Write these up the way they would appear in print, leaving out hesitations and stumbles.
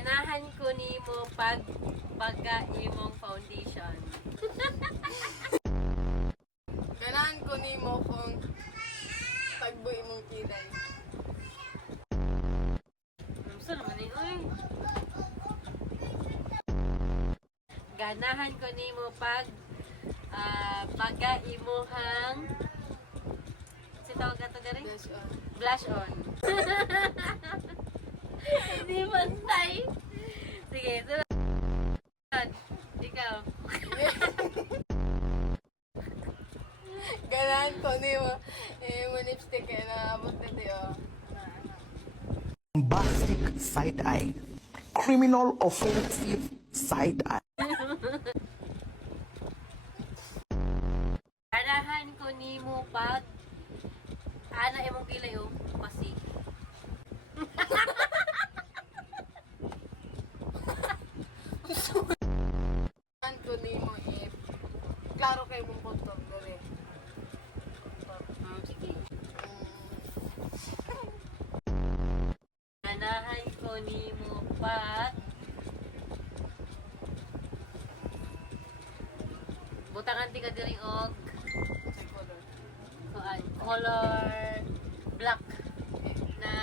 Ganahan ko nimo pagka imong foundation. Ganahan ko nimo kung tagbo imong kilay. Gusto naman eh, oy. Ganahan ko nimo pagka imuhang tawag ato gari? Blush on. Blush on. Hindi pantay. Sige, sunod. Ikaw. Ganahan ko nimo imong lipstick kaya naabot na di oh. Bombastic side-eye, criminal offensive side-eye. Ganahan ko nimo ana imong kilay o pasi. Ganahan ko nimo klaro kay mong contour dali. Sige. Ganahan ko nimo butangan ti ka diri og Sa color. color black na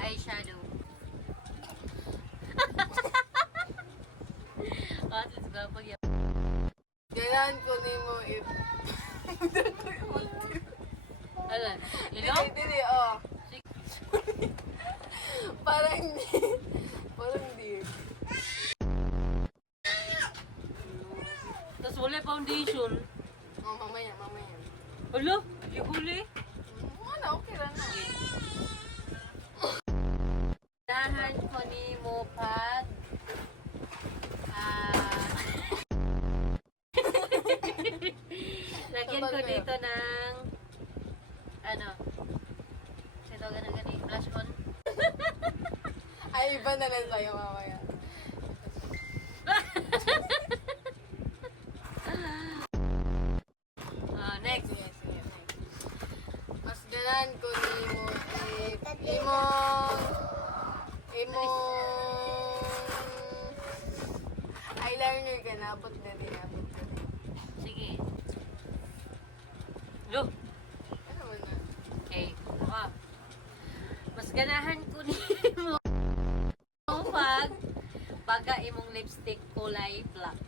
eyeshadow. At let's go pag yan. Ganahan ko nimo Alam, ilaw? Dili oh. Parang hindi. Parang hindi. Tapos wala foundation. Oh, mamaya. Hala, di huli. Ano, okay lang na. Ganahan ko nimo lagyan ko dito ng ano? Ito gani blush on. Ay, iba na lang sa'yo mamaya. Next. Sige, next. Mas ganahan ko nimo imong eyeliner ka nabot na din. Sige. Look. Ano man na? Okay. Mas ganahan ko nimo pagka imong lipstick kulay black.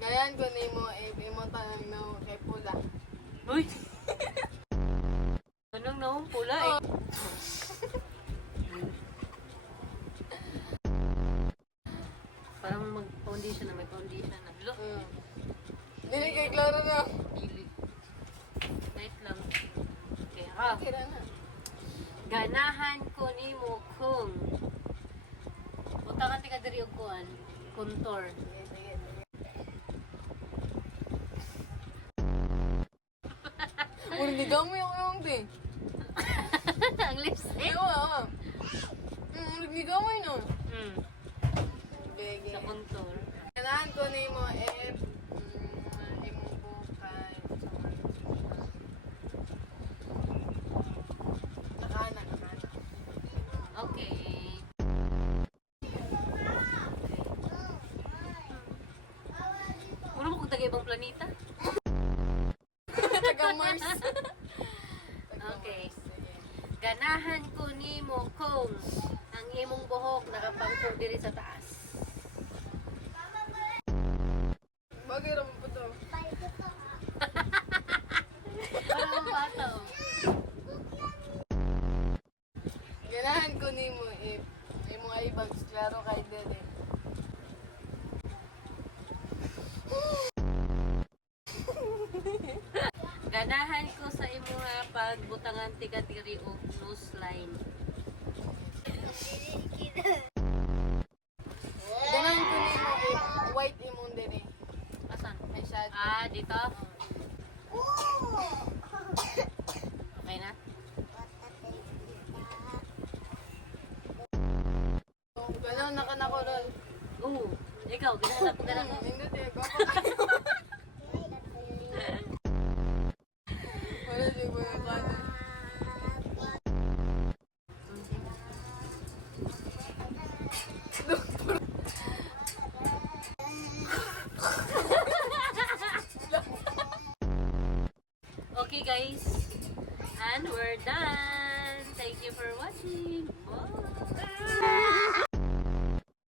Ganahan ko nimo imong tanang na kay pula. Uy! Anong naong pula eh? Parang mag-foundation na, may foundation na. Look! Dili kay klaro na. Dili. Nice lang. Okay, Okay lang na. Ganahan ko nimo kung utangan ti ka diri og kuan, contour. Sige. Uy, ligaw mo yung di. Ang lipstick. Oo. Ligaw mo yun. Mm. Bege. Sa contour. Ganahan ko nimo imong bukay. Nakana. Okay. Ano mo kung taga ibang planeta? Taga Mars. Okay. Ganahan ko nimo kung ang imong buhok nakapangkog diri sa taas. Bagay ra mo po to. Parang bata oh. Ganahan ko nimo imong eyebags klaro kay dede. Ganahan ko sa imuha pagbutangan tiga-diri og nose line. Ganahan ko nimo white imong dede. Asan? Eyeshadow. Dito? Okay na? Ganahan na ka na ko ron. Oo. Ikaw, ganahan po ganahan. Nindot eh. Gwapa ka. Wala siya ba yung kanan? guys. And we're done. Thank you for watching. Bye.